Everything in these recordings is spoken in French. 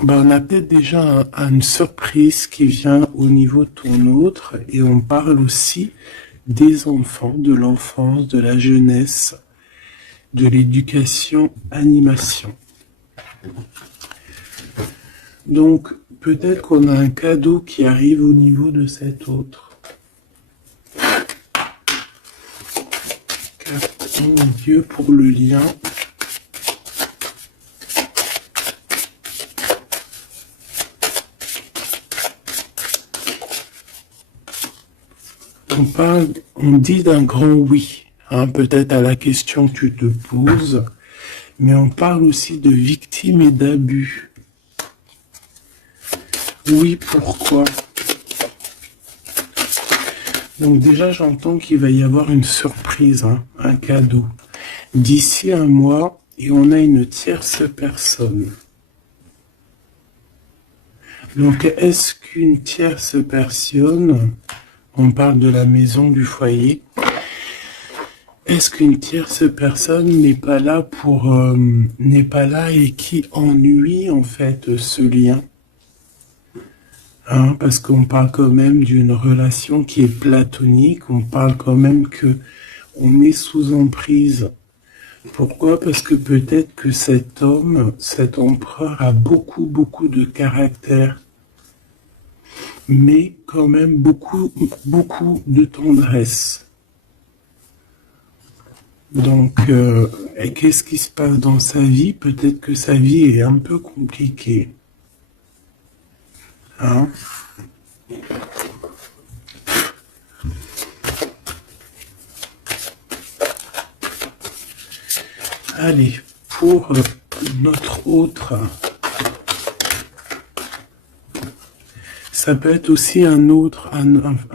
on a peut-être déjà une surprise qui vient au niveau de ton autre, et on parle aussi des enfants, de l'enfance, de la jeunesse, de l'éducation, animation. Donc, peut-être qu'on a un cadeau qui arrive au niveau de cet autre. Mon Dieu, pour le lien. On dit d'un grand oui, hein, peut-être à la question que tu te poses, mais on parle aussi de victimes et d'abus. Oui, pourquoi? Donc déjà, j'entends qu'il va y avoir une surprise, hein, un cadeau. D'ici un mois, et on a une tierce personne. Donc, est-ce qu'une tierce personne, on parle de la maison, du foyer, est-ce qu'une tierce personne n'est pas là n'est pas là et qui ennuie en fait ce lien? Hein, parce qu'on parle quand même d'une relation qui est platonique, on parle quand même que on est sous emprise. Pourquoi? Parce que peut-être que cet homme, cet empereur a beaucoup de caractère, mais quand même beaucoup de tendresse. Donc, et qu'est-ce qui se passe dans sa vie? Peut-être que sa vie est un peu compliquée. Hein? Allez, pour notre autre, ça peut être aussi un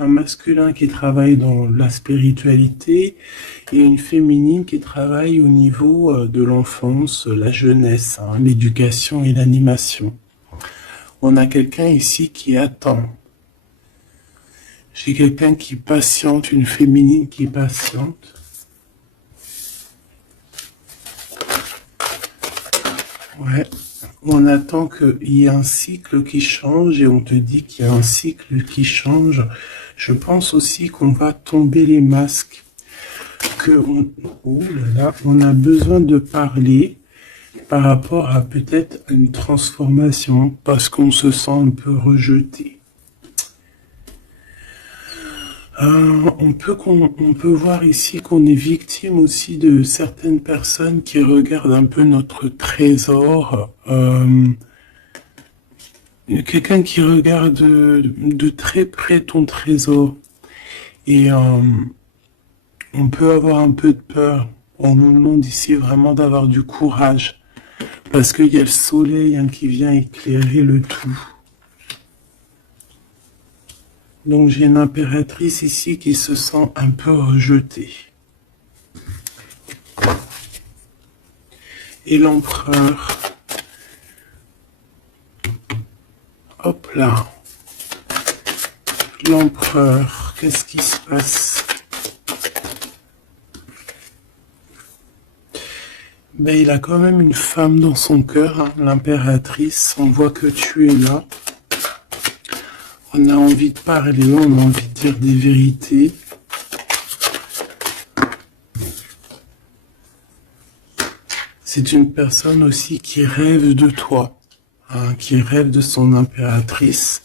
masculin qui travaille dans la spiritualité et une féminine qui travaille au niveau de l'enfance, la jeunesse, hein, l'éducation et l'animation. On a quelqu'un ici qui attend. J'ai quelqu'un qui patiente, une féminine qui patiente. Ouais, on attend qu'il y ait un cycle qui change et on te dit qu'il y a un cycle qui change. Je pense aussi qu'on va tomber les masques, on a besoin de parler par rapport à peut-être une transformation parce qu'on se sent un peu rejeté. On peut voir ici qu'on est victime aussi de certaines personnes qui regardent un peu notre trésor. Quelqu'un qui regarde de très près ton trésor. Et on peut avoir un peu de peur. On nous demande ici vraiment d'avoir du courage. Parce qu'il y a le soleil qui vient éclairer le tout. Donc j'ai une impératrice ici qui se sent un peu rejetée. Et l'empereur. Hop là. L'empereur, qu'est-ce qui se passe? Ben, il a quand même une femme dans son cœur, hein, l'impératrice. On voit que tu es là. On a envie de parler, on a envie de dire des vérités. C'est une personne aussi qui rêve de toi, hein, qui rêve de son impératrice.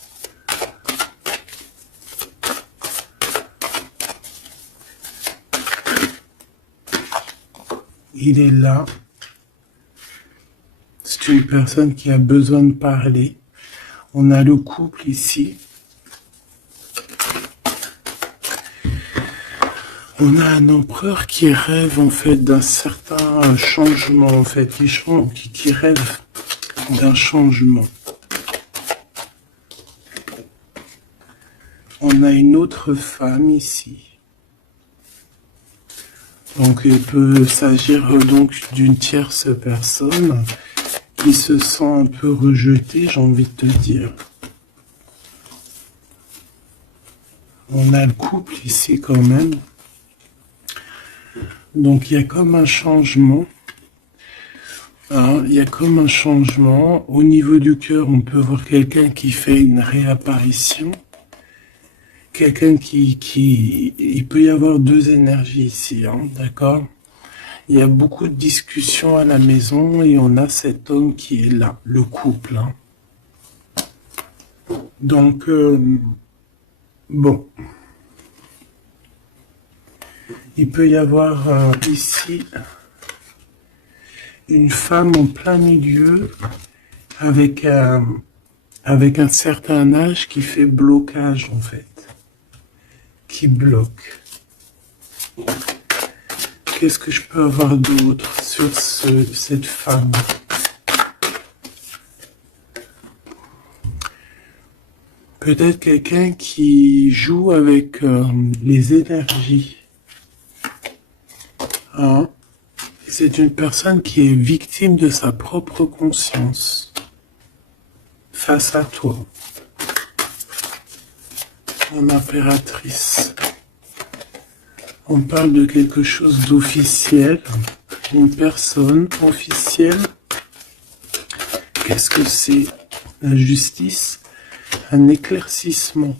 Il est là. C'est une personne qui a besoin de parler. On a le couple ici. On a un empereur qui rêve en fait d'un certain changement, en fait, qui rêve d'un changement. On a une autre femme ici. Donc il peut s'agir donc d'une tierce personne qui se sent un peu rejetée, j'ai envie de te dire. On a le couple ici quand même. Donc il y a comme un changement. Hein, il y a comme un changement. Au niveau du cœur, on peut voir quelqu'un qui fait une réapparition. Quelqu'un il peut y avoir deux énergies ici, hein, d'accord? Il y a beaucoup de discussions à la maison et on a cet homme qui est là, le couple, hein. Donc, bon, il peut y avoir ici une femme en plein milieu avec avec un certain âge qui fait blocage en fait, qui bloque. Qu'est-ce que je peux avoir d'autre sur cette femme? Peut-être quelqu'un qui joue avec les énergies. Hein? C'est une personne qui est victime de sa propre conscience face à toi. En impératrice. On parle de quelque chose d'officiel, une personne officielle. Qu'est-ce que c'est? La justice, un éclaircissement.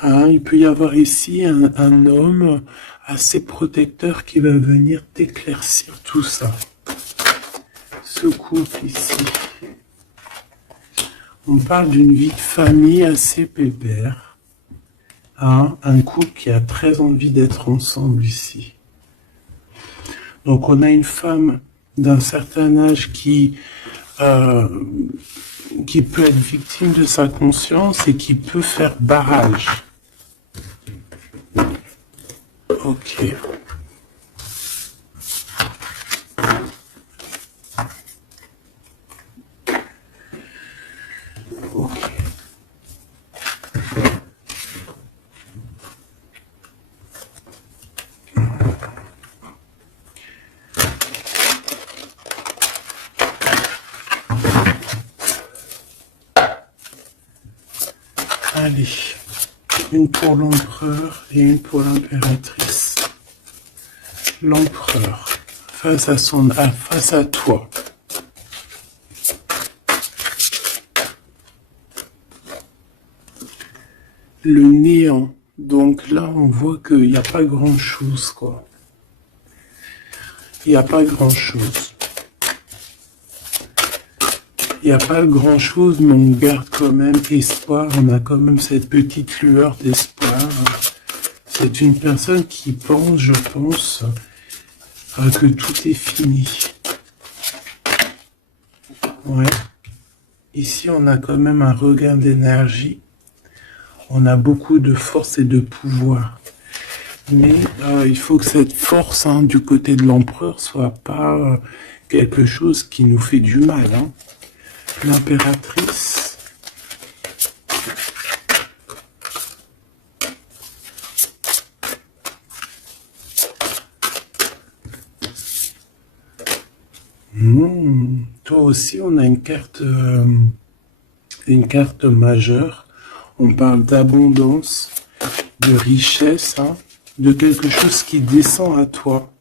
Hein, il peut y avoir ici un homme assez protecteur qui va venir t'éclaircir tout ça. Ce couple ici. On parle d'une vie de famille assez pépère. Hein, un couple qui a très envie d'être ensemble ici. Donc on a une femme d'un certain âge qui peut être victime de sa conscience et qui peut faire barrage. Ok. Ok. Allez, une pour l'empereur et une pour l'impératrice. L'empereur, face à toi. Le néant. Donc là, on voit qu'il n'y a pas grand-chose, quoi. Il n'y a pas grand-chose. Il n'y a pas grand-chose, mais on garde quand même espoir. On a quand même cette petite lueur d'espoir. C'est une personne qui pense, je pense, que tout est fini. Ouais. Ici, on a quand même un regain d'énergie. On a beaucoup de force et de pouvoir. Mais il faut que cette force du côté de l'empereur soit pas quelque chose qui nous fait du mal. Hein. L'impératrice. Toi aussi, on a une carte majeure. On parle d'abondance, de richesse, hein, de quelque chose qui descend à toi.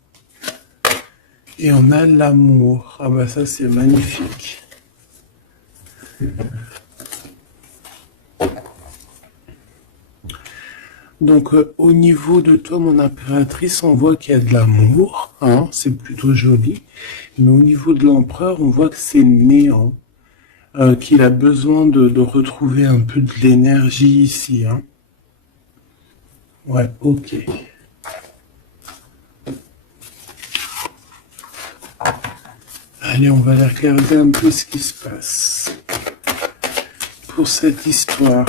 Et on a l'amour. Ah bah ça, c'est magnifique. Donc, au niveau de toi, mon impératrice, on voit qu'il y a de l'amour, hein, c'est plutôt joli. Mais au niveau de l'empereur, on voit que c'est néant, qu'il a besoin de retrouver un peu de l'énergie ici. Hein. Ouais, ok. Allez, on va aller regarder un peu ce qui se passe pour cette histoire.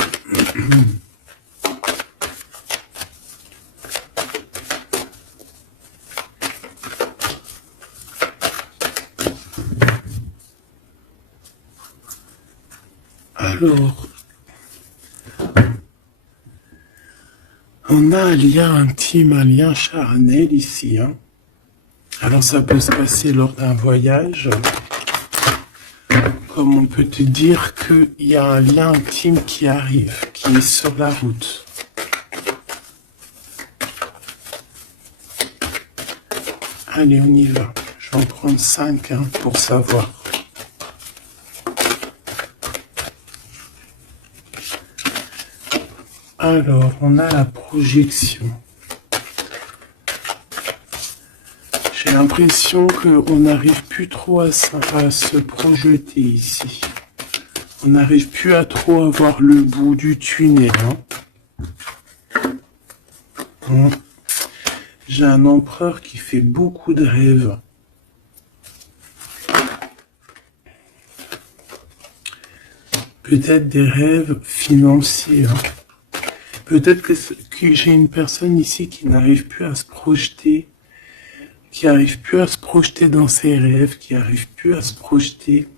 Alors, on a un lien intime, un lien charnel ici. Hein. Alors ça peut se passer lors d'un voyage, comme on peut te dire qu'il y a un lien intime qui arrive, qui est sur la route. Allez, on y va. Je vais en prendre 5 pour savoir. Alors, on a la projection. J'ai l'impression qu'on n'arrive plus trop à se projeter ici. On n'arrive plus à trop avoir le bout du tunnel. J'ai un empereur qui fait beaucoup de rêves. Peut-être des rêves financiers. Peut-être que j'ai une personne ici qui n'arrive plus à se projeter, qui n'arrive plus à se projeter dans ses rêves, qui n'arrive plus à se projeter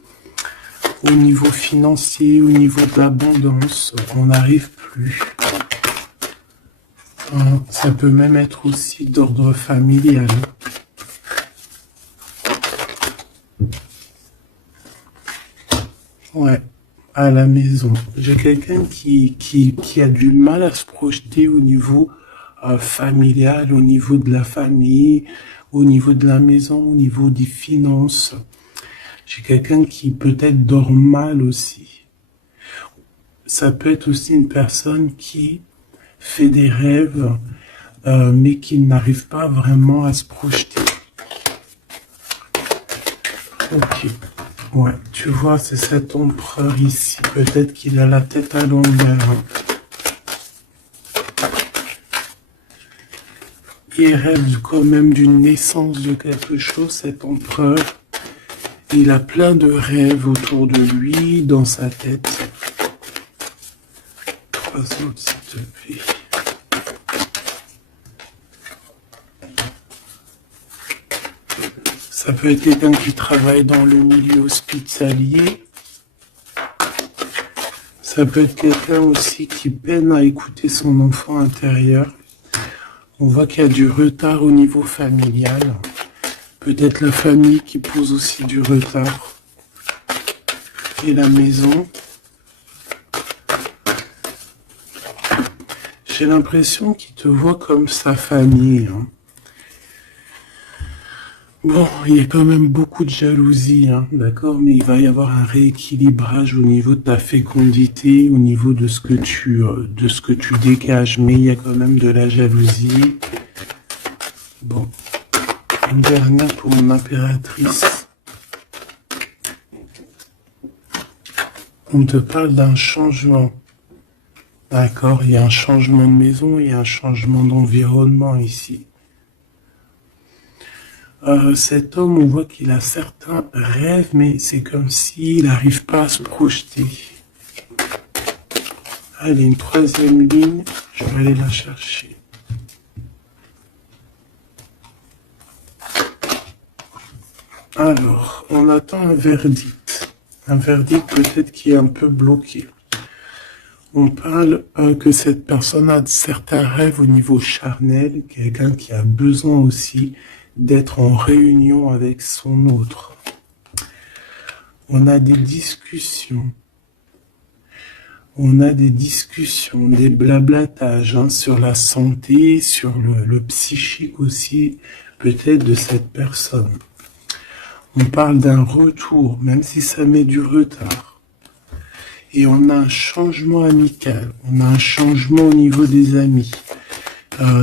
au niveau financier, au niveau de l'abondance. On n'arrive plus. Ça peut même être aussi d'ordre familial. Ouais, à la maison. J'ai quelqu'un qui a du mal à se projeter au niveau familial, au niveau de la famille, au niveau de la maison, au niveau des finances. J'ai quelqu'un qui peut-être dort mal aussi. Ça peut être aussi une personne qui fait des rêves, mais qui n'arrive pas vraiment à se projeter. Ok. Ouais, tu vois, c'est cet empereur ici. Peut-être qu'il a la tête à l'envers. Il rêve quand même d'une naissance de quelque chose, cet empereur. Il a plein de rêves autour de lui, dans sa tête. 3 autres, s'il te plaît. Ça peut être quelqu'un qui travaille dans le milieu hospitalier. Ça peut être quelqu'un aussi qui peine à écouter son enfant intérieur. On voit qu'il y a du retard au niveau familial. Peut-être la famille qui pose aussi du retard. Et la maison. J'ai l'impression qu'il te voit comme sa famille. Bon, il y a quand même beaucoup de jalousie, d'accord, mais il va y avoir un rééquilibrage au niveau de ta fécondité, au niveau de ce que tu dégages, mais il y a quand même de la jalousie. Bon, une dernière pour mon impératrice. On te parle d'un changement, d'accord, il y a un changement de maison, il y a un changement d'environnement ici. Cet homme, on voit qu'il a certains rêves, mais c'est comme s'il n'arrive pas à se projeter. Allez, une 3e ligne, je vais aller la chercher. Alors, on attend un verdict. Un verdict peut-être qui est un peu bloqué. On parle que cette personne a certains rêves au niveau charnel, quelqu'un qui a besoin aussi d'être en réunion avec son autre. On a des discussions. On a des discussions, des blablatages sur la santé, sur le psychique aussi, peut-être de cette personne. On parle d'un retour, même si ça met du retard. Et on a un changement amical, on a un changement au niveau des amis.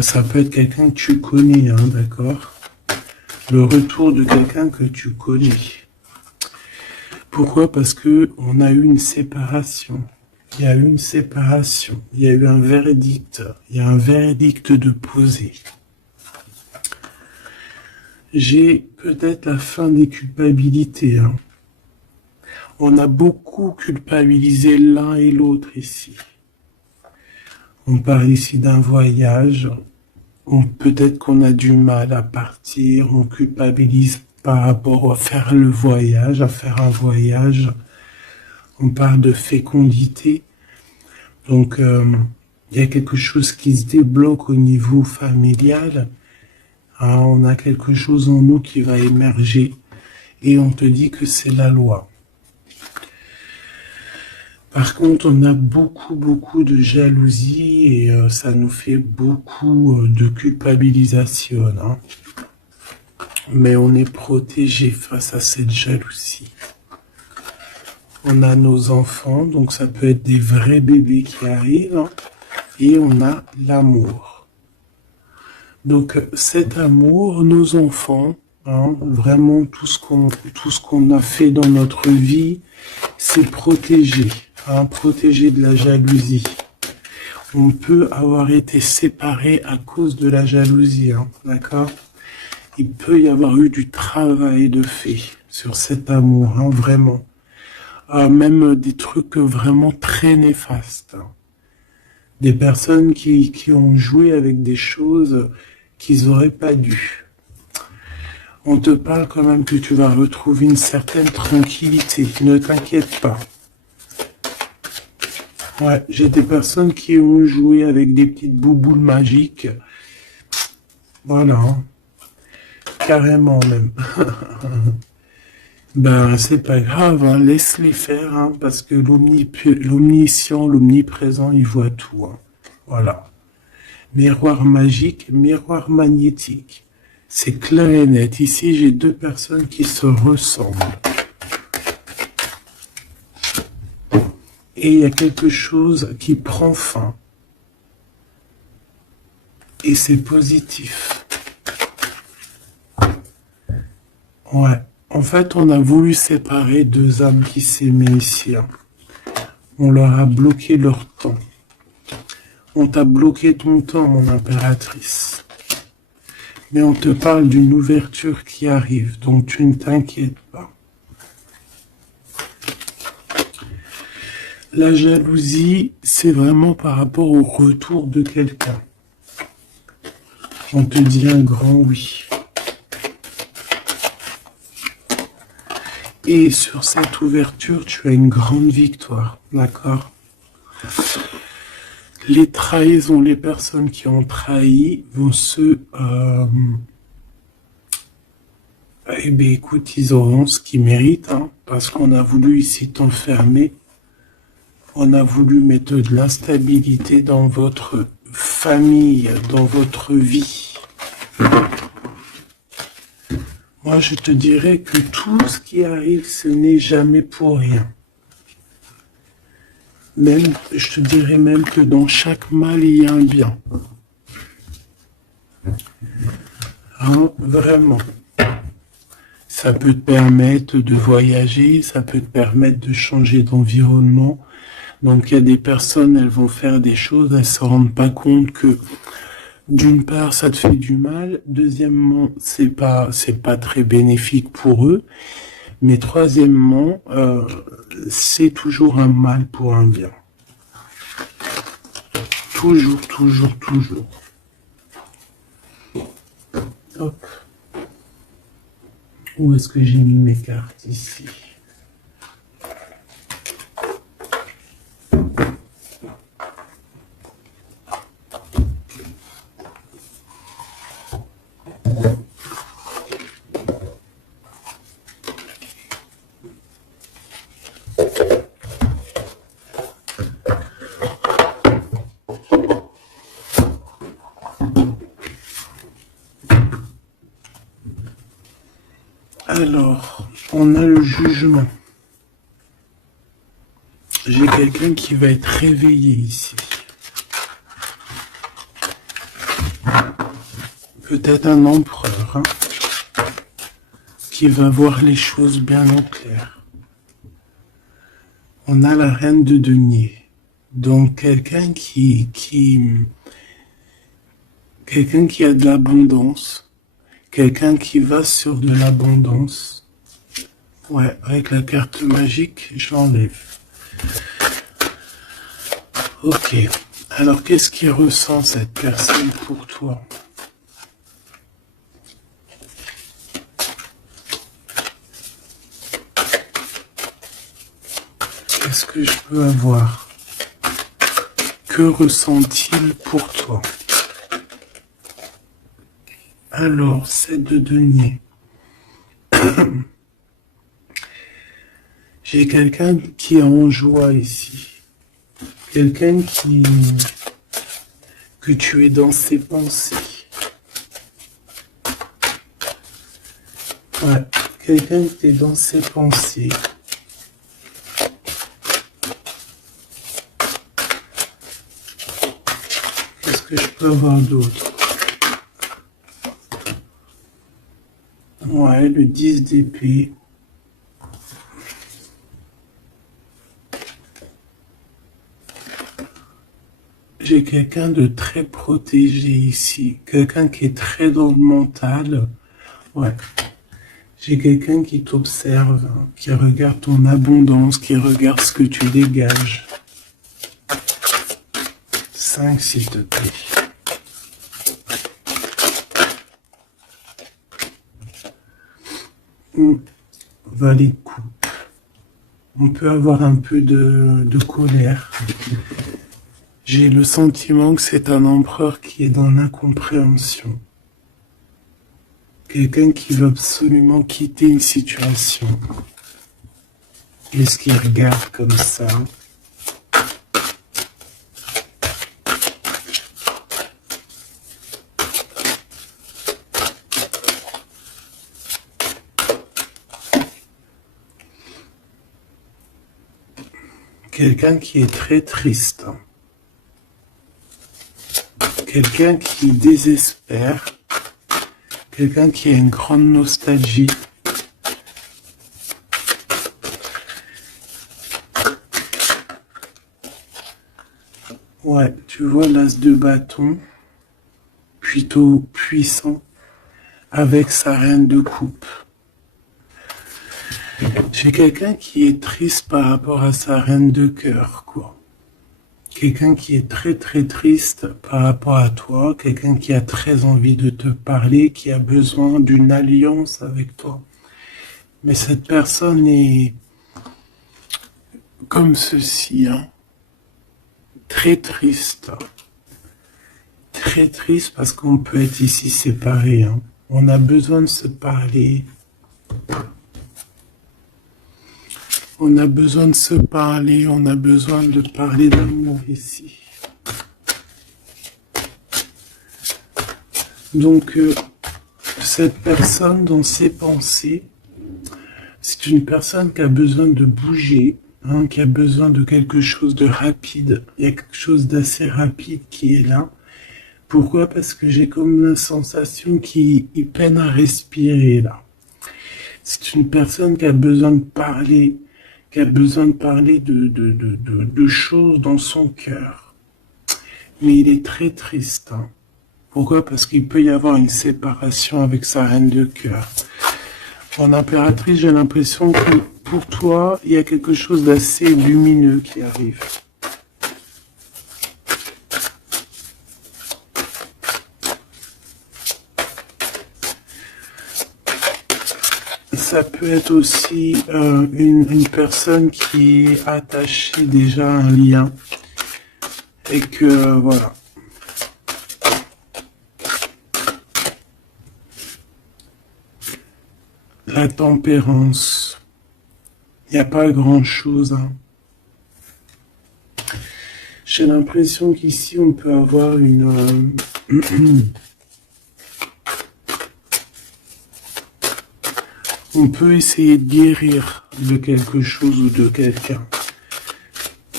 Ça peut être quelqu'un que tu connais, d'accord ? Le retour de quelqu'un que tu connais. Pourquoi? Parce que on a eu une séparation. Il y a eu une séparation. Il y a eu un verdict. Il y a un verdict de poser. J'ai peut-être la fin des culpabilités. On a beaucoup culpabilisé l'un et l'autre ici. On parle ici d'un voyage. Peut-être qu'on a du mal à partir, on culpabilise par rapport à faire le voyage, à faire un voyage. On parle de fécondité. Donc, il y a quelque chose qui se débloque au niveau familial. On a quelque chose en nous qui va émerger et on te dit que c'est la loi. Par contre, on a beaucoup de jalousie et ça nous fait beaucoup de culpabilisation. mais on est protégé face à cette jalousie. On a nos enfants, donc ça peut être des vrais bébés qui arrivent, hein, et on a l'amour. Donc cet amour, nos enfants, hein, vraiment tout ce qu'on a fait dans notre vie, c'est protégé, hein, protégé de la jalousie. On peut avoir été séparés à cause de la jalousie, hein, d'accord? Il peut y avoir eu du travail de fait sur cet amour, hein, vraiment. Même des trucs vraiment très néfastes. Hein. Des personnes qui ont joué avec des choses qu'ils n'auraient pas dû. On te parle quand même que tu vas retrouver une certaine tranquillité. Ne t'inquiète pas. Ouais, j'ai des personnes qui ont joué avec des petites bouboules magiques. Voilà. Hein. Carrément même. Ben, c'est pas grave, hein, laisse-les faire, hein, parce que l'omniscient, l'omniprésent, il voit tout. Hein. Voilà. Miroir magique, miroir magnétique. C'est clair et net. Ici, j'ai deux personnes qui se ressemblent. Et il y a quelque chose qui prend fin. Et c'est positif. Ouais. En fait, on a voulu séparer deux âmes qui s'aimaient ici. Hein. On leur a bloqué leur temps. On t'a bloqué ton temps, mon impératrice. Mais on te parle d'une ouverture qui arrive, donc tu ne t'inquiètes pas. La jalousie, c'est vraiment par rapport au retour de quelqu'un. On te dit un grand oui. Et sur cette ouverture, tu as une grande victoire, d'accord? Les trahisons, les personnes qui ont trahi vont eh bien, écoute, ils auront ce qu'ils méritent, hein, parce qu'on a voulu ici t'enfermer. On a voulu mettre de l'instabilité dans votre famille, dans votre vie. Moi, je te dirais que tout ce qui arrive, ce n'est jamais pour rien. Même, je te dirais même que dans chaque mal, il y a un bien. Hein, vraiment. Ça peut te permettre de voyager, ça peut te permettre de changer d'environnement. Donc, il y a des personnes, elles vont faire des choses, elles ne se rendent pas compte que d'une part, ça te fait du mal. Deuxièmement, c'est pas très bénéfique pour eux. Mais troisièmement, c'est toujours un mal pour un bien. Toujours, toujours, toujours. Hop. Où est-ce que j'ai mis mes cartes ici? Alors, on a le jugement. J'ai quelqu'un qui va être réveillé ici. Peut-être un empereur, hein, qui va voir les choses bien au clair. On a la reine de denier. Donc, quelqu'un qui a de l'abondance. Quelqu'un qui va sur de l'abondance. Ouais, avec la carte magique, je l'enlève. Ok. Alors, qu'est-ce qu'il ressent cette personne pour toi? Qu'est-ce que je peux avoir? Que ressent-il pour toi? Alors, 7 de denier. J'ai quelqu'un qui est en joie ici. Quelqu'un que tu es dans ses pensées. Ouais, quelqu'un qui est dans ses pensées. Qu'est-ce que je peux avoir d'autre? Ouais, le 10 d'épée. J'ai quelqu'un de très protégé ici. Quelqu'un qui est très dans le mental. Ouais. J'ai quelqu'un qui t'observe, qui regarde ton abondance, qui regarde ce que tu dégages. 5, s'il te plaît. Valet de coupe. On peut avoir un peu de colère. J'ai le sentiment que c'est un empereur qui est dans l'incompréhension. Quelqu'un qui veut absolument quitter une situation. Est-ce qu'il regarde comme ça? Quelqu'un qui est très triste. Quelqu'un qui désespère. Quelqu'un qui a une grande nostalgie. Ouais, tu vois l'as de bâton, plutôt puissant, avec sa reine de coupe. J'ai quelqu'un qui est triste par rapport à sa reine de cœur, quoi. Quelqu'un qui est très très triste par rapport à toi, quelqu'un qui a très envie de te parler, qui a besoin d'une alliance avec toi. Mais cette personne est comme ceci, hein. Très triste. Très triste parce qu'on peut être ici séparés, hein. On a besoin de se parler. On a besoin de se parler, on a besoin de parler d'amour ici. Donc, cette personne, dans ses pensées, c'est une personne qui a besoin de bouger, hein, qui a besoin de quelque chose de rapide. Il y a quelque chose d'assez rapide qui est là. Pourquoi? Parce que j'ai comme la sensation qu'il peine à respirer, là. C'est une personne qui a besoin de parler, qui a besoin de parler de choses dans son cœur. Mais il est très triste, hein. Pourquoi? Parce qu'il peut y avoir une séparation avec sa reine de cœur. En impératrice, j'ai l'impression que pour toi, il y a quelque chose d'assez lumineux qui arrive. Ça peut être aussi une personne qui est attachée déjà à un lien et que voilà. La tempérance, il n'y a pas grand-chose, hein. J'ai l'impression qu'ici on peut avoir une on peut essayer de guérir de quelque chose ou de quelqu'un.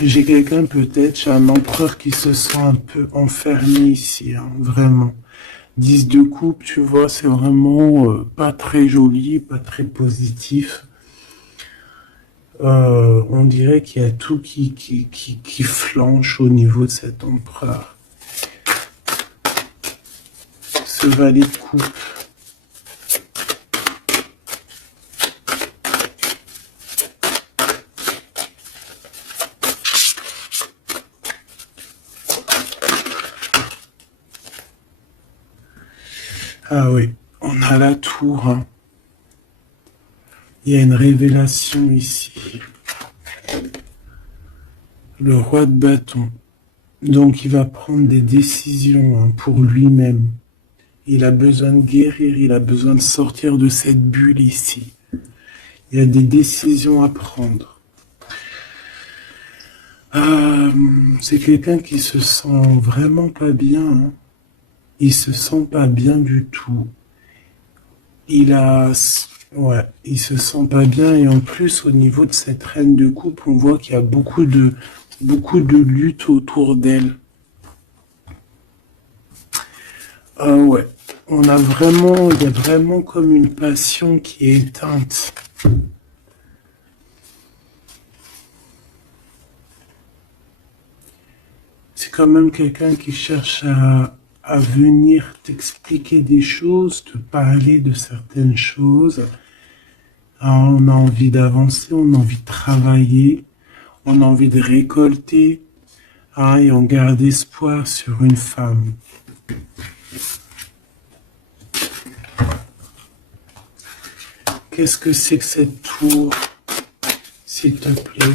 J'ai quelqu'un peut-être, j'ai un empereur qui se sent un peu enfermé ici, hein, vraiment. 10 de coupe, tu vois, c'est vraiment pas très joli, pas très positif. On dirait qu'il y a tout qui flanche au niveau de cet empereur. Ce valet de coupe. Ah oui, on a la tour, hein. Il y a une révélation ici. Le roi de bâton. Donc il va prendre des décisions, hein, pour lui-même. Il a besoin de guérir, il a besoin de sortir de cette bulle ici. Il y a des décisions à prendre. C'est quelqu'un qui se sent vraiment pas bien, hein. Il se sent pas bien du tout. Il a Ouais, il se sent pas bien et en plus au niveau de cette reine de coupe, on voit qu'il y a beaucoup de lutte autour d'elle. Ah ouais, il y a vraiment comme une passion qui est éteinte. C'est quand même quelqu'un qui cherche à venir t'expliquer des choses, te parler de certaines choses. Ah, on a envie d'avancer, on a envie de travailler, on a envie de récolter, ah, et on garde espoir sur une femme. Qu'est-ce que c'est que cette tour, s'il te plaît?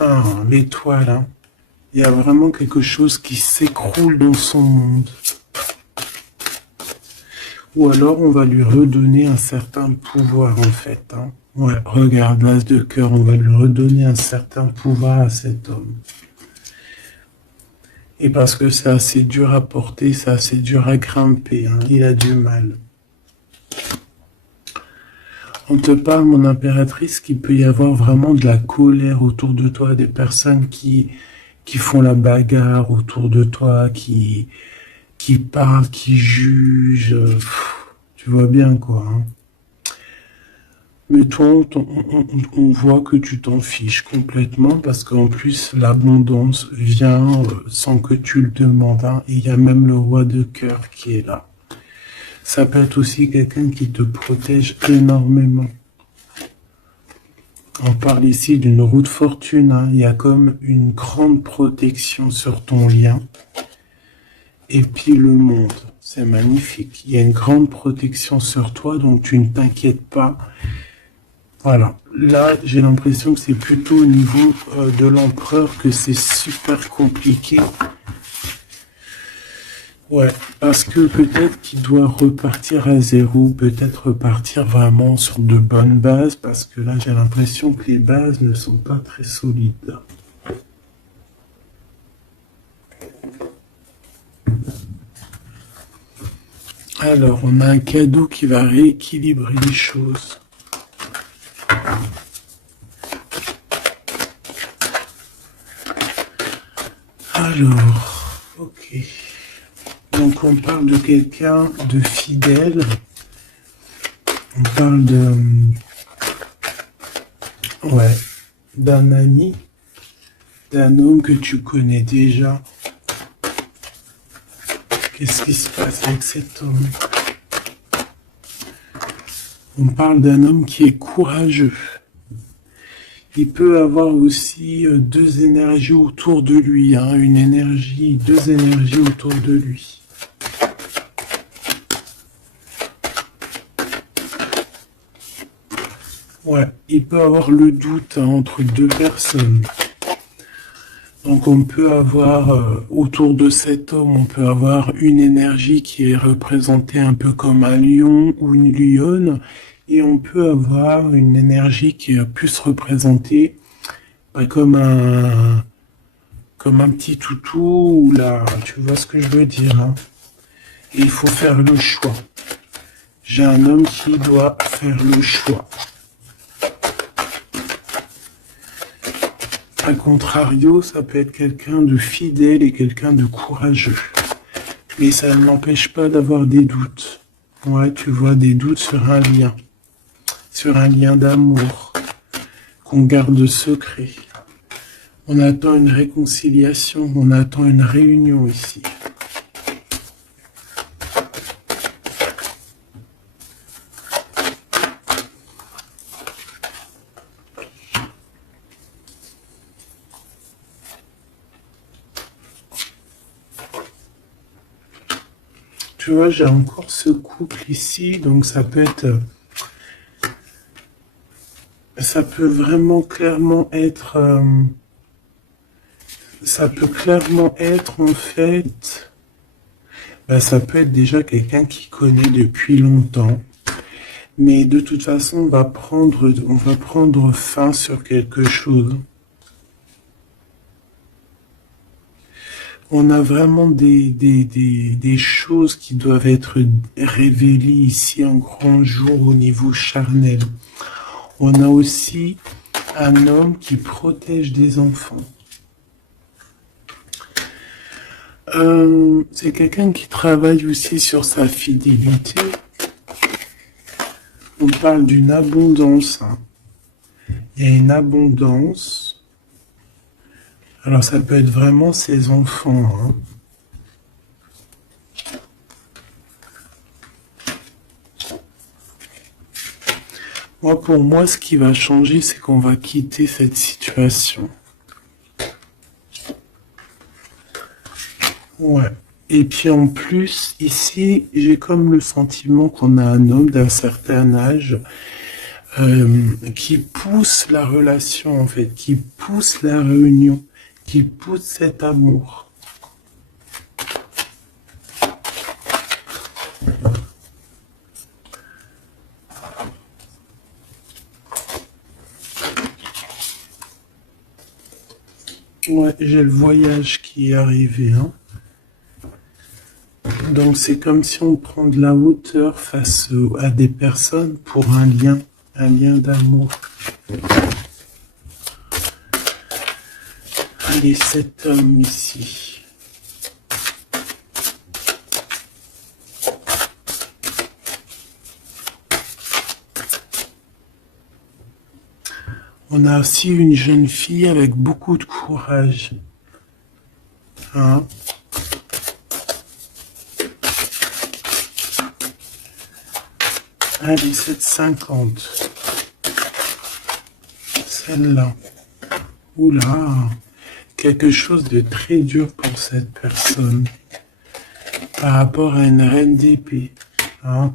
Ah, l'étoile, hein. Il y a vraiment quelque chose qui s'écroule dans son monde. Ou alors on va lui redonner un certain pouvoir en fait, hein. Ouais, regarde, l'as de cœur, on va lui redonner un certain pouvoir à cet homme. Et parce que c'est assez dur à porter, c'est assez dur à grimper, hein. Il a du mal. On te parle, mon impératrice, qu'il peut y avoir vraiment de la colère autour de toi, des personnes qui font la bagarre autour de toi, qui parlent, qui jugent. Tu vois bien quoi, hein. Mais toi, on voit que tu t'en fiches complètement parce qu'en plus, l'abondance vient sans que tu le demandes, hein. Et il y a même le roi de cœur qui est là. Ça peut être aussi quelqu'un qui te protège énormément. On parle ici d'une roue de fortune, hein. Il y a comme une grande protection sur ton lien. Et puis le monde, c'est magnifique. Il y a une grande protection sur toi, donc tu ne t'inquiètes pas. Voilà. Là, j'ai l'impression que c'est plutôt au niveau de l'empereur que c'est super compliqué. Ouais, parce que peut-être qu'il doit repartir à zéro, peut-être repartir vraiment sur de bonnes bases, parce que là, j'ai l'impression que les bases ne sont pas très solides. Alors, on a un cadeau qui va rééquilibrer les choses. Alors, ok. Donc on parle de quelqu'un de fidèle. On parle ouais, d'un ami, d'un homme que tu connais déjà. Qu'est-ce qui se passe avec cet homme? On parle d'un homme qui est courageux. Il peut avoir aussi deux énergies autour de lui, hein, deux énergies autour de lui. Ouais, il peut avoir le doute, hein, entre deux personnes. Donc on peut avoir, autour de cet homme, on peut avoir une énergie qui est représentée un peu comme un lion ou une lionne, et on peut avoir une énergie qui est plus représentée comme un petit toutou, ou là, tu vois ce que je veux dire, hein. Et il faut faire le choix. J'ai un homme qui doit faire le choix. A contrario, ça peut être quelqu'un de fidèle et quelqu'un de courageux. Mais ça ne l'empêche pas d'avoir des doutes. Ouais, tu vois, des doutes sur un lien d'amour qu'on garde secret. On attend une réconciliation, on attend une réunion ici. Tu vois, j'ai encore ce couple ici, donc ça peut vraiment clairement être, ça peut clairement être en fait, ça peut être déjà quelqu'un qui connaît depuis longtemps, mais de toute façon, on va prendre fin sur quelque chose. On a vraiment des choses qui doivent être révélées ici en grand jour au niveau charnel. On a aussi un homme qui protège des enfants. C'est quelqu'un qui travaille aussi sur sa fidélité. On parle d'une abondance. Hein. Il y a une abondance. Alors ça peut être vraiment ses enfants. Hein. Moi, pour moi, ce qui va changer, c'est qu'on va quitter cette situation. Ouais. Et puis en plus, ici, j'ai comme le sentiment qu'on a un homme d'un certain âge qui pousse la relation, en fait, qui pousse la réunion, qui pousse cet amour. Ouais, j'ai le voyage qui est arrivé, hein. Donc c'est comme si on prend de la hauteur face à des personnes pour un lien d'amour. Allez, cet homme ici. On a aussi une jeune fille avec beaucoup de courage. Hein? Allez, 7,50. Celle-là. Oula. Quelque chose de très dur pour cette personne. Par rapport à une reine d'épée. Hein?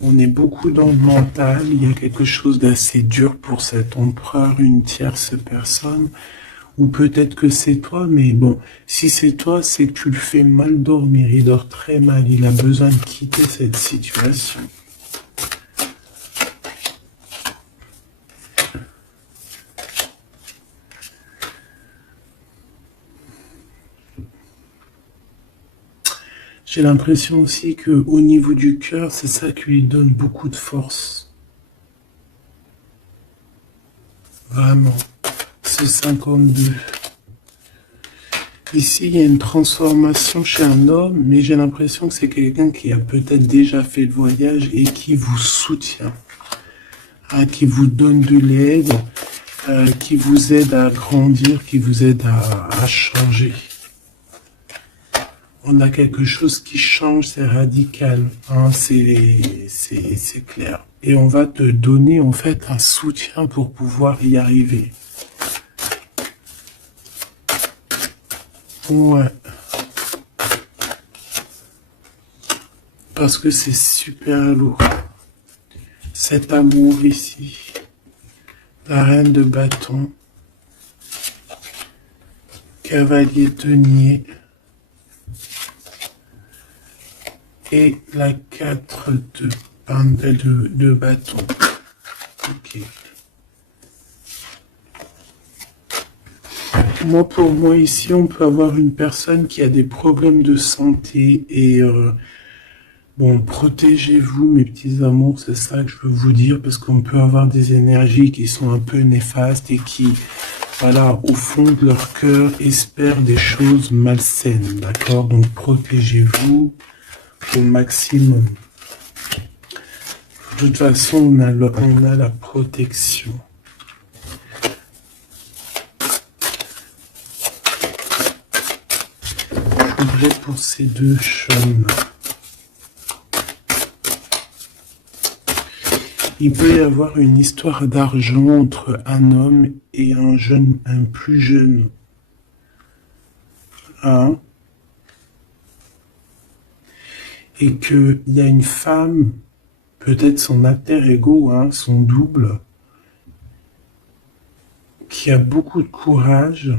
On est beaucoup dans le mental, il y a quelque chose d'assez dur pour cet empereur, une tierce personne, ou peut-être que c'est toi, mais bon, si c'est toi, c'est que tu le fais mal dormir, il dort très mal, il a besoin de quitter cette situation. J'ai l'impression aussi que au niveau du cœur, c'est ça qui lui donne beaucoup de force. Vraiment. C'est 52. Ici, il y a une transformation chez un homme, mais j'ai l'impression que c'est quelqu'un qui a peut-être déjà fait le voyage et qui vous soutient, hein, qui vous donne de l'aide, qui vous aide à grandir, qui vous aide à changer. On a quelque chose qui change, c'est radical, hein, c'est clair. Et on va te donner en fait un soutien pour pouvoir y arriver. Ouais. Parce que c'est super lourd. Cet amour ici. La reine de bâton. Cavalier denier. Et la 4 de bâton. Ok. Moi, pour moi, ici, on peut avoir une personne qui a des problèmes de santé et bon, protégez-vous, mes petits amours, c'est ça que je veux vous dire, parce qu'on peut avoir des énergies qui sont un peu néfastes et qui, voilà, au fond de leur cœur, espèrent des choses malsaines, d'accord? Donc, protégez-vous au maximum. De toute façon, on a la protection. J'ouvrais pour ces deux chaumes. Il peut y avoir une histoire d'argent entre un homme et un plus jeune. Hein? Et qu'il y a une femme, peut-être son alter ego, hein, son double, qui a beaucoup de courage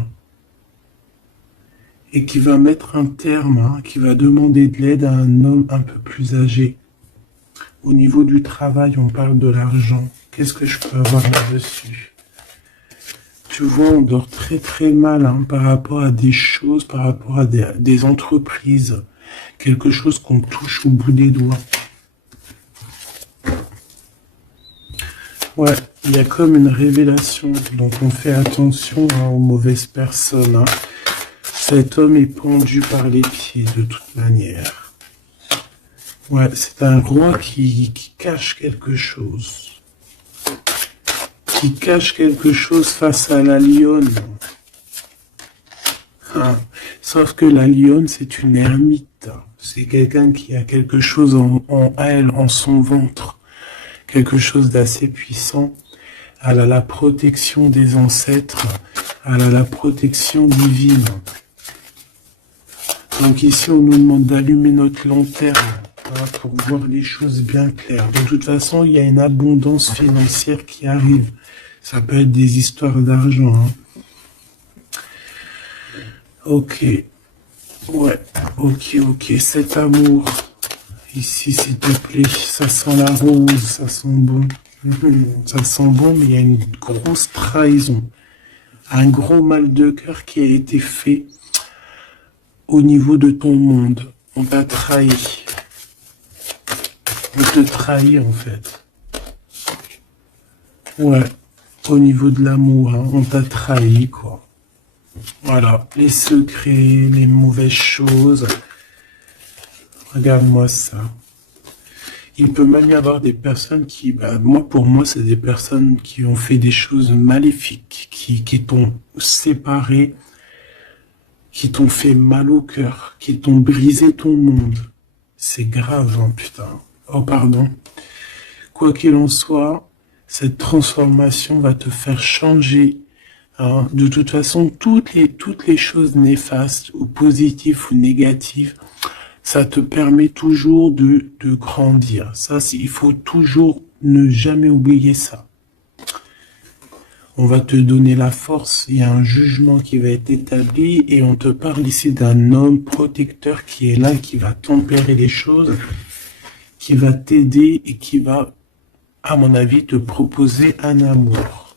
et qui va mettre un terme, hein, qui va demander de l'aide à un homme un peu plus âgé. Au niveau du travail, on parle de l'argent. Qu'est-ce que je peux avoir là-dessus? tu vois, on dort très très mal hein, par rapport à des choses, par rapport à des entreprises, quelque chose qu'on touche au bout des doigts. Ouais, il y a comme une révélation, donc on fait attention hein, aux mauvaises personnes. Hein. Cet homme est pendu par les pieds de toute manière. Ouais, c'est un roi qui cache quelque chose. Qui cache quelque chose face à la lionne. Hein. Sauf que la lionne, c'est une ermite. C'est quelqu'un qui a quelque chose en elle, en son ventre. Quelque chose d'assez puissant. Elle a la protection des ancêtres. Elle a la protection divine. Donc ici, on nous demande d'allumer notre lanterne hein, pour voir les choses bien claires. De toute façon, il y a une abondance financière qui arrive. Ça peut être des histoires d'argent. Hein. Ok. Ouais. Ok. Cet amour. Ici, s'il te plaît. Ça sent la rose. Ça sent bon. Ça sent bon, mais il y a une grosse trahison. Un gros mal de cœur qui a été fait au niveau de ton monde. On t'a trahi. On te trahit, en fait. Ouais. Au niveau de l'amour, hein, on t'a trahi, quoi. Voilà, les secrets, les mauvaises choses. Regarde-moi ça. Il peut même y avoir des personnes qui, pour moi, c'est des personnes qui ont fait des choses maléfiques, qui t'ont séparé, qui t'ont fait mal au cœur, qui t'ont brisé ton monde. C'est grave, hein, putain. Oh, pardon. Quoi qu'il en soit, cette transformation va te faire changer. Hein. De toute façon, toutes les choses néfastes, ou positives ou négatives, ça te permet toujours de grandir. Ça, il faut toujours ne jamais oublier ça. On va te donner la force, il y a un jugement qui va être établi et on te parle ici d'un homme protecteur qui est là, qui va tempérer les choses, qui va t'aider et qui va, à mon avis, te proposer un amour.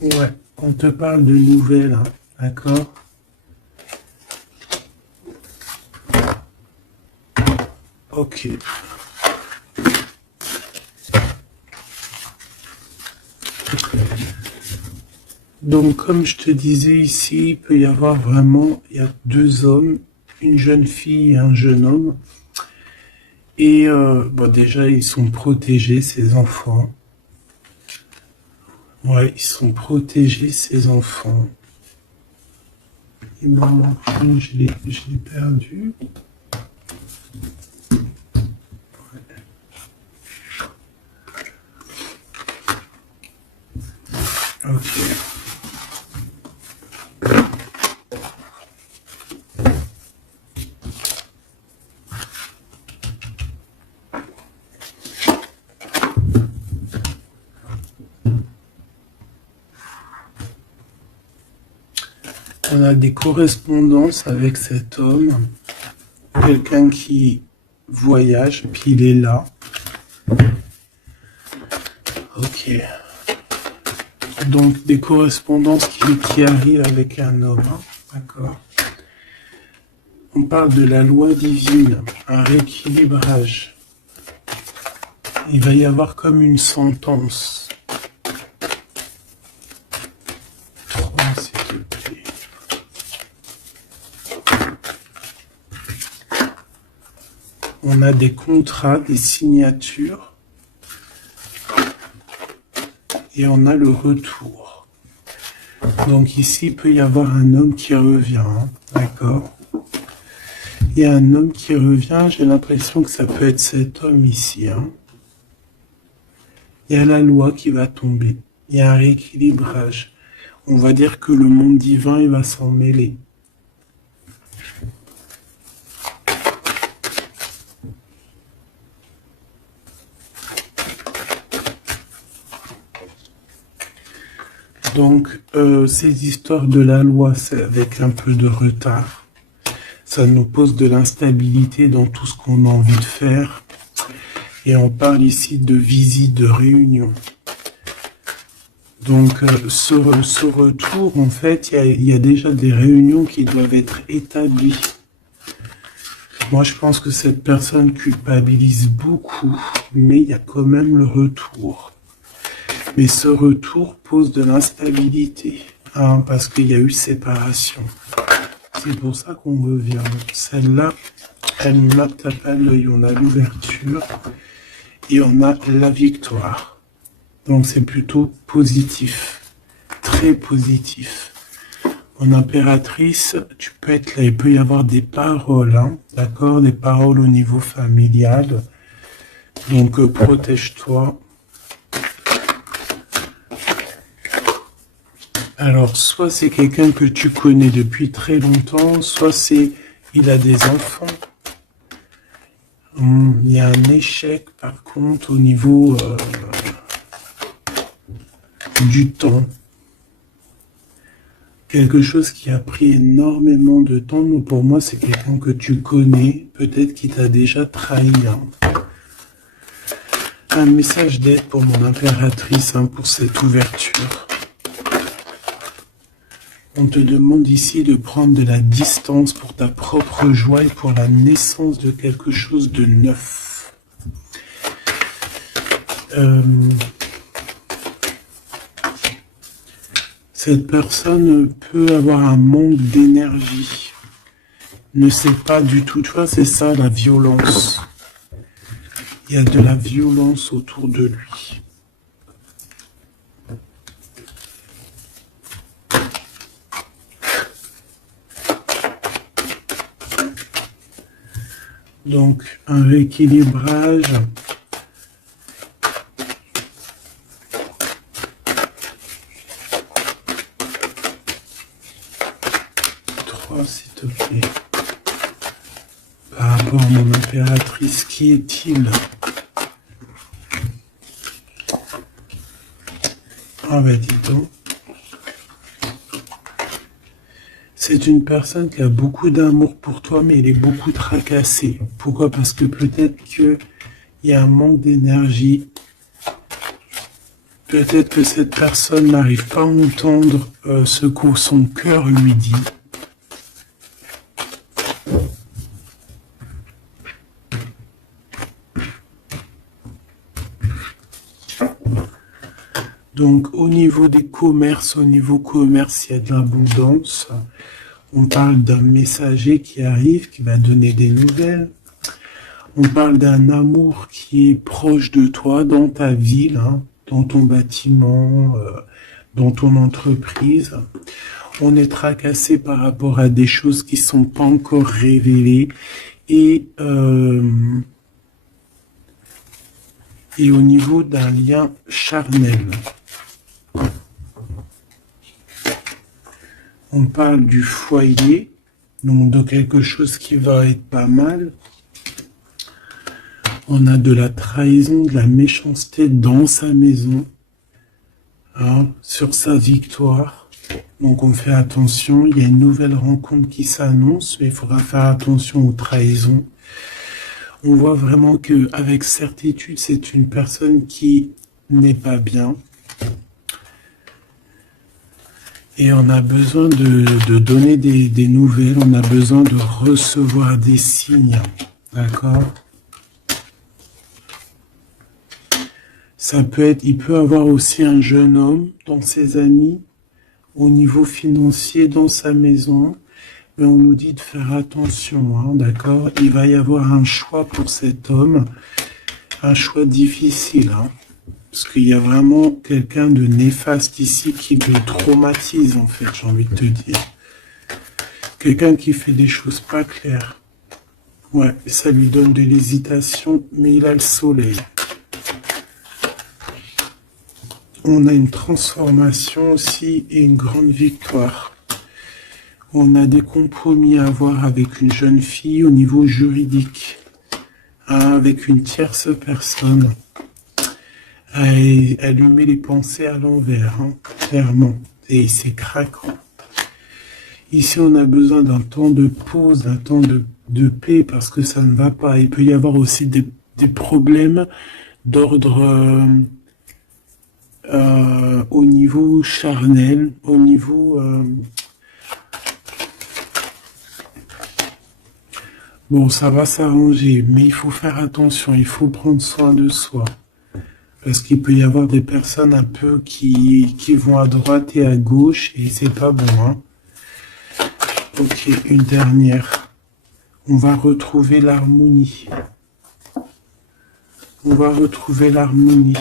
Ouais, on te parle de nouvelles, hein, d'accord? Ok. Donc, comme je te disais ici, il peut y avoir vraiment, il y a deux hommes, une jeune fille et un jeune homme. Et déjà, ils sont protégés, ces enfants. Ouais, ils sont protégés, ces enfants. Il m'en manque une, je l'ai perdu. Ok. On a des correspondances avec cet homme, quelqu'un qui voyage, puis il est là. Ok. Donc des correspondances qui arrivent avec un homme, hein. D'accord. On parle de la loi divine, un rééquilibrage. Il va y avoir comme une sentence. On a des contrats, des signatures, et on a le retour. Donc ici, il peut y avoir un homme qui revient, hein, d'accord? Il y a un homme qui revient, j'ai l'impression que ça peut être cet homme ici. Hein. Il y a la loi qui va tomber, il y a un rééquilibrage. On va dire que le monde divin, il va s'en mêler. Donc, ces histoires de la loi, c'est avec un peu de retard. Ça nous pose de l'instabilité dans tout ce qu'on a envie de faire. Et on parle ici de visite, de réunion. Donc, ce retour, en fait, il y a déjà des réunions qui doivent être établies. Moi, je pense que cette personne culpabilise beaucoup, mais il y a quand même le retour. Mais ce retour pose de l'instabilité, hein, parce qu'il y a eu séparation. C'est pour ça qu'on revient. Celle-là, elle me tape à l'œil. On a l'ouverture et on a la victoire. Donc c'est plutôt positif, très positif. En impératrice, tu peux être là, il peut y avoir des paroles, hein, d'accord, des paroles au niveau familial. Donc protège-toi. Alors, soit c'est quelqu'un que tu connais depuis très longtemps, soit il a des enfants. Il y a un échec, par contre, au niveau du temps. Quelque chose qui a pris énormément de temps. Donc pour moi, c'est quelqu'un que tu connais, peut-être qui t'a déjà trahi. Hein. Un message d'aide pour mon impératrice, hein, pour cette ouverture. On te demande ici de prendre de la distance pour ta propre joie et pour la naissance de quelque chose de neuf. Cette personne peut avoir un manque d'énergie. Ne sait pas du tout. Tu vois, c'est ça la violence. Il y a de la violence autour de lui. Donc, un rééquilibrage. S'il te plaît. Par rapport à mon impératrice, qui est-il? Ah ben dis donc. C'est une personne qui a beaucoup d'amour pour toi, mais elle est beaucoup tracassée. Pourquoi? Parce que peut-être qu'il y a un manque d'énergie. Peut-être que cette personne n'arrive pas à entendre ce que son cœur lui dit. Donc, au niveau des commerces, au niveau commerce, il y a de l'abondance. On parle d'un messager qui arrive, qui va donner des nouvelles. On parle d'un amour qui est proche de toi, dans ta ville, hein, dans ton bâtiment, dans ton entreprise. On est tracassé par rapport à des choses qui ne sont pas encore révélées. Et au niveau d'un lien charnel. On parle du foyer, donc de quelque chose qui va être pas mal. On a de la trahison, de la méchanceté dans sa maison, hein, sur sa victoire. Donc on fait attention, il y a une nouvelle rencontre qui s'annonce, mais il faudra faire attention aux trahisons. On voit vraiment qu'avec certitude, c'est une personne qui n'est pas bien. Et on a besoin de donner des nouvelles, on a besoin de recevoir des signes, d'accord? Ça peut être, il peut avoir aussi un jeune homme dans ses amis, au niveau financier, dans sa maison, mais on nous dit de faire attention, hein, d'accord? Il va y avoir un choix pour cet homme, un choix difficile, hein. Parce qu'il y a vraiment quelqu'un de néfaste ici qui le traumatise, en fait, j'ai envie de te dire. Quelqu'un qui fait des choses pas claires. Ouais, ça lui donne de l'hésitation, mais il a le soleil. On a une transformation aussi et une grande victoire. On a des compromis à avoir avec une jeune fille au niveau juridique, hein, avec une tierce personne. Elle lui met les pensées à l'envers, hein, clairement, et c'est craquant. Ici, on a besoin d'un temps de pause, d'un temps de paix, parce que ça ne va pas. Il peut y avoir aussi des problèmes d'ordre au niveau charnel, au niveau... Bon, ça va s'arranger, mais il faut faire attention, il faut prendre soin de soi. Parce qu'il peut y avoir des personnes un peu qui vont à droite et à gauche, et c'est pas bon, hein. Ok, une dernière. On va retrouver l'harmonie. On va retrouver l'harmonie.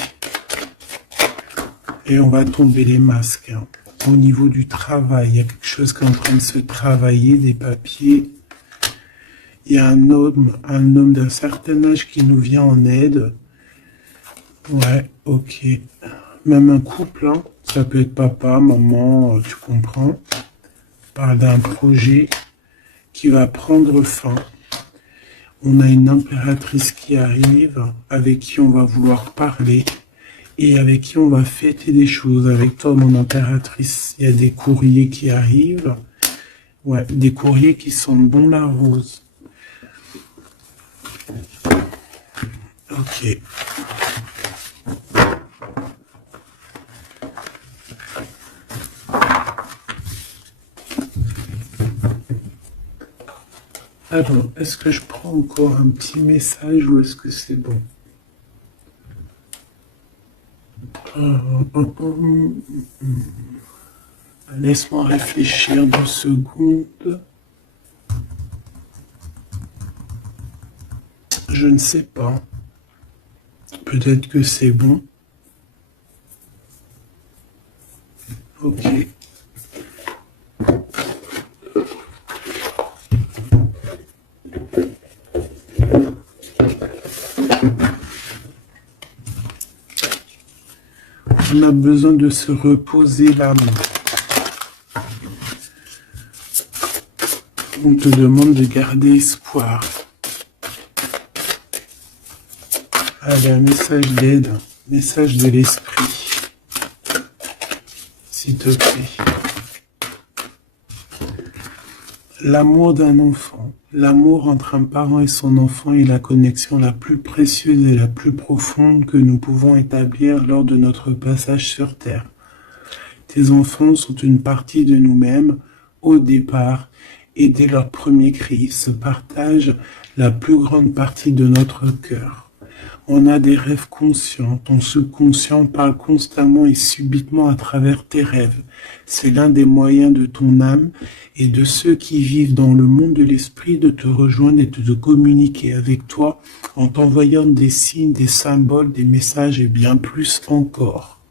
Et on va tomber les masques, hein. Au niveau du travail, il y a quelque chose qui est en train de se travailler, des papiers. Il y a un homme d'un certain âge qui nous vient en aide. Ouais, ok. Même un couple, hein. Ça peut être papa, maman, tu comprends. On parle d'un projet qui va prendre fin. On a une impératrice qui arrive, avec qui on va vouloir parler et avec qui on va fêter des choses. Avec toi, mon impératrice, il y a des courriers qui arrivent. Ouais, des courriers qui sentent bon la rose. Ok. Alors, est-ce que je prends encore un petit message ou est-ce que c'est bon? Laisse-moi réfléchir 2 secondes. Je ne sais pas. Peut-être que c'est bon. Ok. On a besoin de se reposer l'âme. On te demande de garder espoir. Allez, un message d'aide, message de l'esprit, s'il te plaît. L'amour d'un enfant, l'amour entre un parent et son enfant est la connexion la plus précieuse et la plus profonde que nous pouvons établir lors de notre passage sur Terre. Tes enfants sont une partie de nous-mêmes au départ et dès leur premier cri, ils se partagent la plus grande partie de notre cœur. On a des rêves conscients, ton subconscient parle constamment et subitement à travers tes rêves. C'est l'un des moyens de ton âme et de ceux qui vivent dans le monde de l'esprit de te rejoindre et de te communiquer avec toi en t'envoyant des signes, des symboles, des messages et bien plus encore.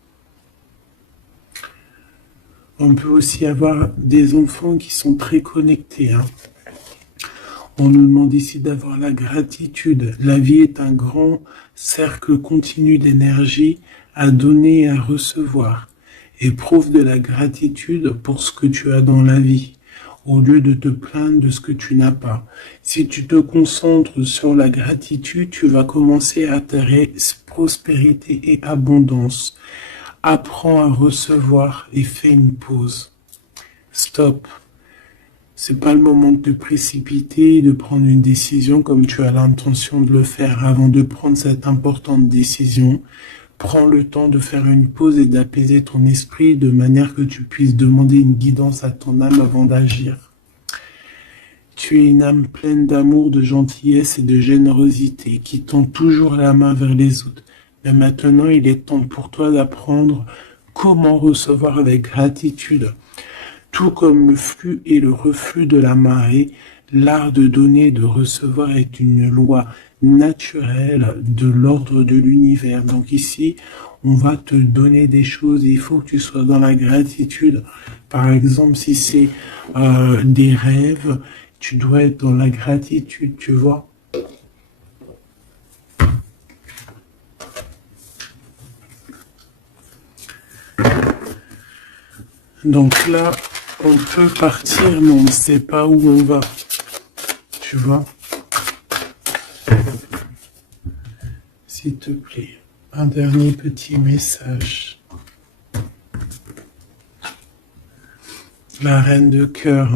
On peut aussi avoir des enfants qui sont très connectés, hein. On nous demande ici d'avoir la gratitude. La vie est un grand cercle continu d'énergie à donner et à recevoir. Éprouve de la gratitude pour ce que tu as dans la vie, au lieu de te plaindre de ce que tu n'as pas. Si tu te concentres sur la gratitude, tu vas commencer à atterrir prospérité et abondance. Apprends à recevoir et fais une pause. Stop. C'est pas le moment de te précipiter et de prendre une décision comme tu as l'intention de le faire. Avant de prendre cette importante décision, prends le temps de faire une pause et d'apaiser ton esprit de manière que tu puisses demander une guidance à ton âme avant d'agir. Tu es une âme pleine d'amour, de gentillesse et de générosité qui tend toujours la main vers les autres. Mais maintenant, il est temps pour toi d'apprendre comment recevoir avec gratitude. Tout comme le flux et le reflux de la marée, l'art de donner et de recevoir est une loi naturelle de l'ordre de l'univers. Donc ici, on va te donner des choses et il faut que tu sois dans la gratitude. Par exemple, si c'est des rêves, tu dois être dans la gratitude, tu vois. Donc là, on peut partir, mais on ne sait pas où on va. Tu vois? S'il te plaît, un dernier petit message. La reine de cœur.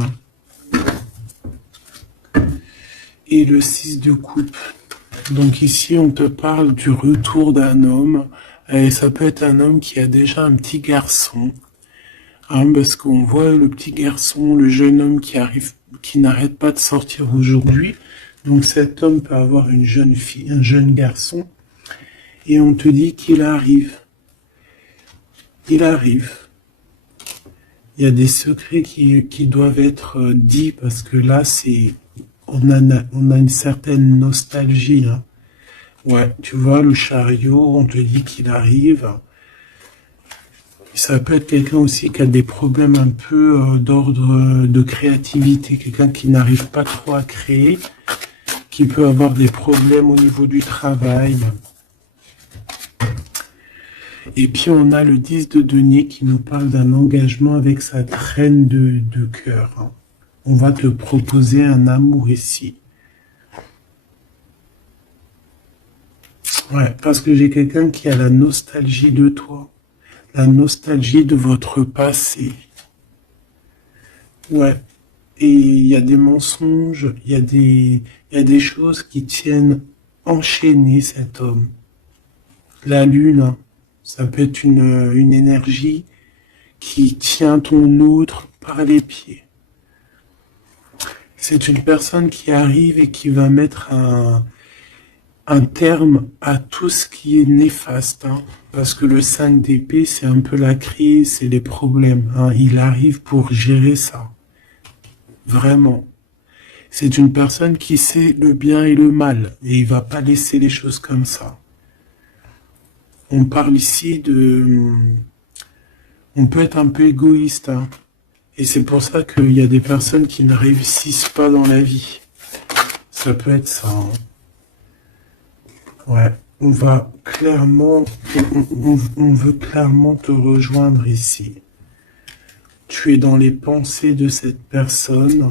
Et le 6 de coupe. Donc ici, on te parle du retour d'un homme, et ça peut être un homme qui a déjà un petit garçon, hein, parce qu'on voit le petit garçon, le jeune homme qui arrive, qui n'arrête pas de sortir aujourd'hui. Donc cet homme peut avoir une jeune fille, un jeune garçon, et on te dit qu'il arrive. Il arrive. Il y a des secrets qui doivent être dits, parce que là, on a une certaine nostalgie, hein. Ouais, tu vois, le chariot, on te dit qu'il arrive. Ça peut être quelqu'un aussi qui a des problèmes un peu d'ordre de créativité, quelqu'un qui n'arrive pas trop à créer, qui peut avoir des problèmes au niveau du travail. Et puis on a le 10 de denier qui nous parle d'un engagement avec sa reine de cœur, hein. On va te proposer un amour ici. Ouais, parce que j'ai quelqu'un qui a la nostalgie de toi, la nostalgie de votre passé. Ouais, et il y a des mensonges, il y a des choses qui tiennent enchaîner cet homme. La lune, hein, ça peut être une énergie qui tient ton autre par les pieds. C'est une personne qui arrive et qui va mettre un terme à tout ce qui est néfaste, hein, parce que le 5 d'épée, c'est un peu la crise, c'est les problèmes, hein. Il arrive pour gérer ça. Vraiment. C'est une personne qui sait le bien et le mal, et il va pas laisser les choses comme ça. On parle ici on peut être un peu égoïste, hein, et c'est pour ça qu'il y a des personnes qui ne réussissent pas dans la vie. Ça peut être ça, hein. Ouais, on va clairement, on veut clairement te rejoindre ici. Tu es dans les pensées de cette personne.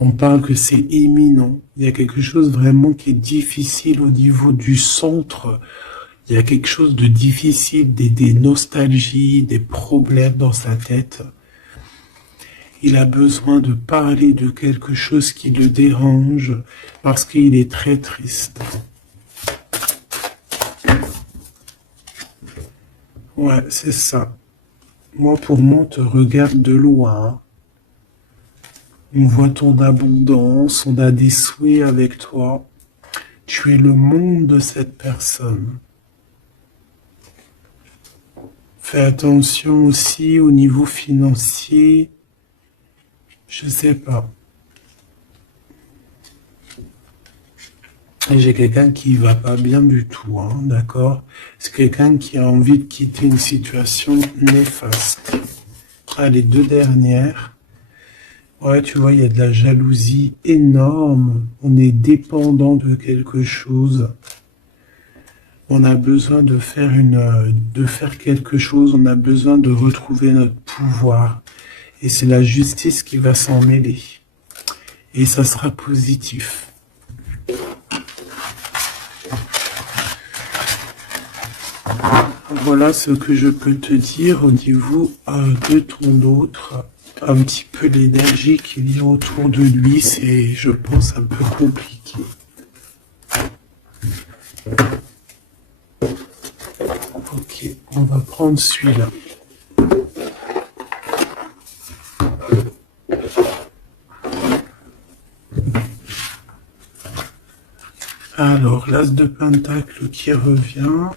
On parle que c'est imminent. Il y a quelque chose vraiment qui est difficile au niveau du centre. Il y a quelque chose de difficile, des nostalgies, des problèmes dans sa tête. Il a besoin de parler de quelque chose qui le dérange parce qu'il est très triste. Ouais, c'est ça. Moi, pour moi, on te regarde de loin. On voit ton abondance, on a des souhaits avec toi. Tu es le monde de cette personne. Fais attention aussi au niveau financier. Je sais pas. Et j'ai quelqu'un qui va pas bien du tout, hein, d'accord? C'est quelqu'un qui a envie de quitter une situation néfaste. Ah, les deux dernières. Ouais, tu vois, il y a de la jalousie énorme. On est dépendant de quelque chose. On a besoin de faire quelque chose. On a besoin de retrouver notre pouvoir. Et c'est la justice qui va s'en mêler. Et ça sera positif. Voilà ce que je peux te dire au niveau de ton autre. Un petit peu l'énergie qu'il y a autour de lui, c'est, je pense, un peu compliqué. Ok, on va prendre celui-là. Alors, l'as de pentacle qui revient.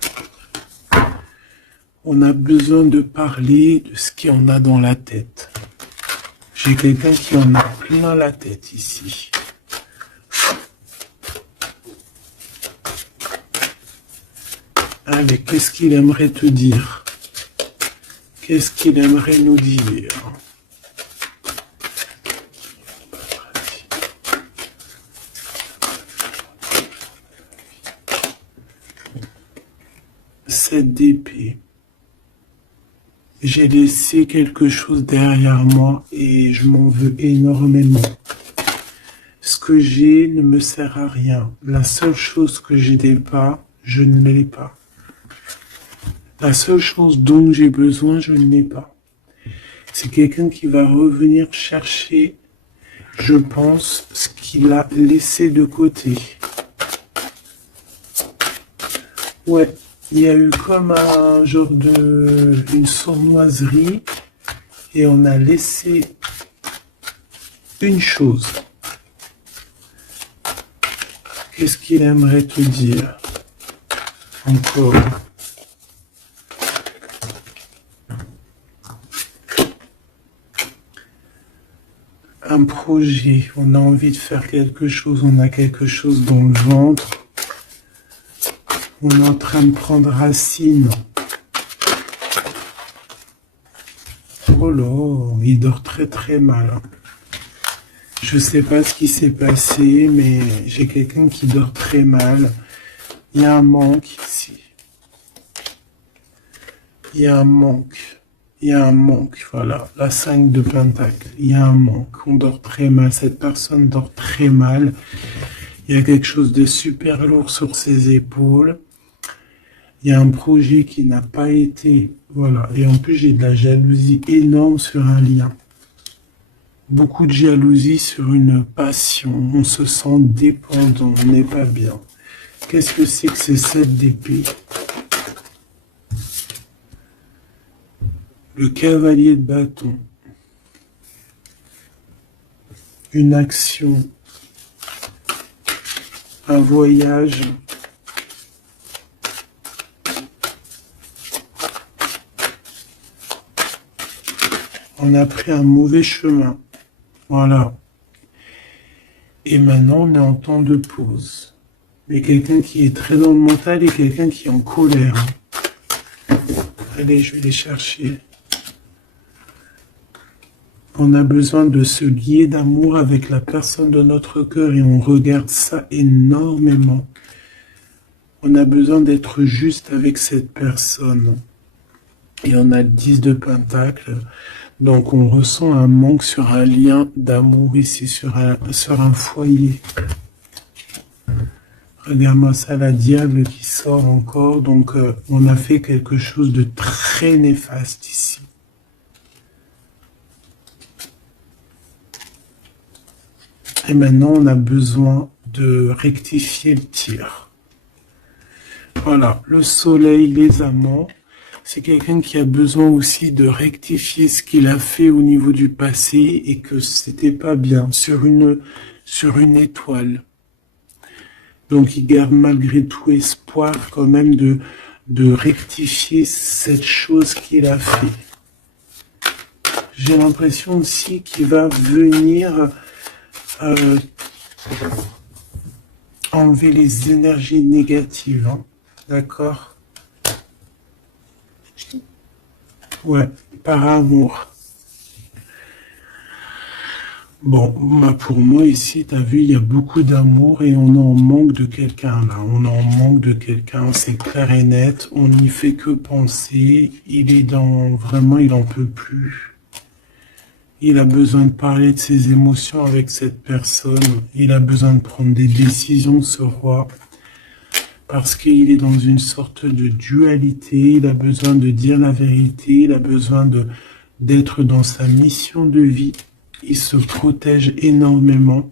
On a besoin de parler de ce qu'il y en a dans la tête. J'ai quelqu'un qui en a plein la tête ici. Allez, qu'est-ce qu'il aimerait te dire? Qu'est-ce qu'il aimerait nous dire? Cette d'épée. J'ai laissé quelque chose derrière moi et je m'en veux énormément. Ce que j'ai ne me sert à rien. La seule chose que je n'ai pas, je ne l'ai pas. La seule chose dont j'ai besoin, je ne l'ai pas. C'est quelqu'un qui va revenir chercher, je pense, ce qu'il a laissé de côté. Ouais, il y a eu comme un genre une sournoiserie et on a laissé une chose. Qu'est-ce qu'il aimerait te dire encore? Un projet, on a envie de faire quelque chose, on a quelque chose dans le ventre, on est en train de prendre racine. Oh là, il dort très très mal. Je sais pas ce qui s'est passé, mais j'ai quelqu'un qui dort très mal. Il y a un manque ici. Il y a un manque. Il y a un manque, voilà. La 5 de Pentacle. Il y a un manque. On dort très mal. Cette personne dort très mal. Il y a quelque chose de super lourd sur ses épaules. Il y a un projet qui n'a pas été... Voilà. Et en plus, j'ai de la jalousie énorme sur un lien. Beaucoup de jalousie sur une passion. On se sent dépendant. On n'est pas bien. Qu'est-ce que c'est que ces 7 d'épée? Le cavalier de bâton. Une action. Un voyage. On a pris un mauvais chemin. Voilà. Et maintenant, on est en temps de pause. Mais quelqu'un qui est très dans le mental et quelqu'un qui est en colère. Allez, je vais les chercher. On a besoin de se lier d'amour avec la personne de notre cœur et on regarde ça énormément. On a besoin d'être juste avec cette personne. Et on a le 10 de Pentacle. Donc on ressent un manque sur un lien d'amour ici, sur un foyer. Regarde-moi ça, la diable qui sort encore. Donc on a fait quelque chose de très néfaste ici. Et maintenant, on a besoin de rectifier le tir. Voilà, le soleil, les amants, c'est quelqu'un qui a besoin aussi de rectifier ce qu'il a fait au niveau du passé et que c'était pas bien sur une étoile. Donc, il garde malgré tout espoir quand même de rectifier cette chose qu'il a fait. J'ai l'impression aussi qu'il va venir... enlever les énergies négatives, hein. D'accord? Ouais, par amour. Bon, pour moi ici, t'as vu, il y a beaucoup d'amour et on en manque de quelqu'un là. On en manque de quelqu'un, c'est clair et net. On n'y fait que penser. Il est vraiment, il en peut plus. Il a besoin de parler de ses émotions avec cette personne. Il a besoin de prendre des décisions, ce roi. Parce qu'il est dans une sorte de dualité. Il a besoin de dire la vérité. Il a besoin d'être dans sa mission de vie. Il se protège énormément.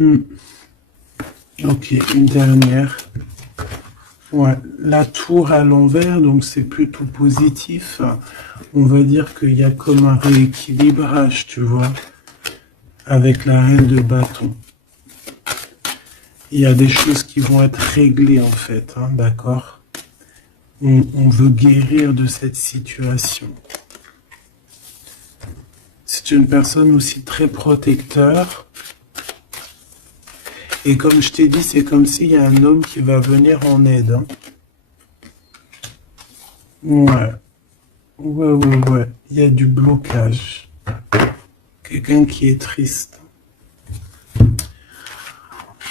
Ok, une dernière. Ouais, la tour à l'envers, donc c'est plutôt positif. On va dire qu'il y a comme un rééquilibrage, tu vois, avec la reine de bâton. Il y a des choses qui vont être réglées en fait, hein, d'accord? On veut guérir de cette situation. C'est une personne aussi très protecteur. Et comme je t'ai dit, c'est comme s'il y a un homme qui va venir en aide. Hein. Ouais. Ouais. Il y a du blocage. Quelqu'un qui est triste.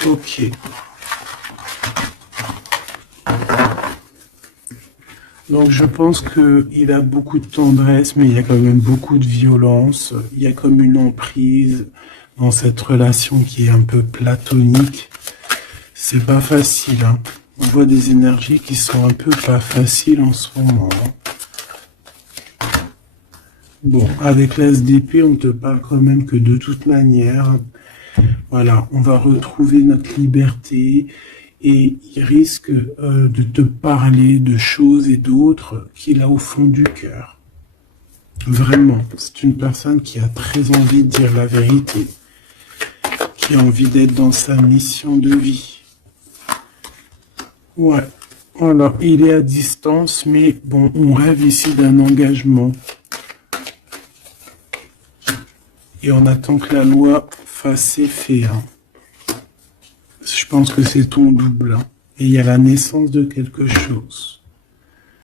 Ok. Donc je pense qu'il a beaucoup de tendresse, mais il y a quand même beaucoup de violence. Il y a comme une emprise dans cette relation qui est un peu platonique. C'est pas facile, hein. On voit des énergies qui sont un peu pas faciles en ce moment. Hein. Bon, avec l'As d'épée, on te parle quand même que de toute manière, voilà, on va retrouver notre liberté et il risque de te parler de choses et d'autres qu'il a au fond du cœur. Vraiment, c'est une personne qui a très envie de dire la vérité, qui a envie d'être dans sa mission de vie. Ouais, alors il est à distance, mais bon, on rêve ici d'un engagement. Et on attend que la loi fasse effet. Hein. Je pense que c'est ton double. Hein. Et il y a la naissance de quelque chose.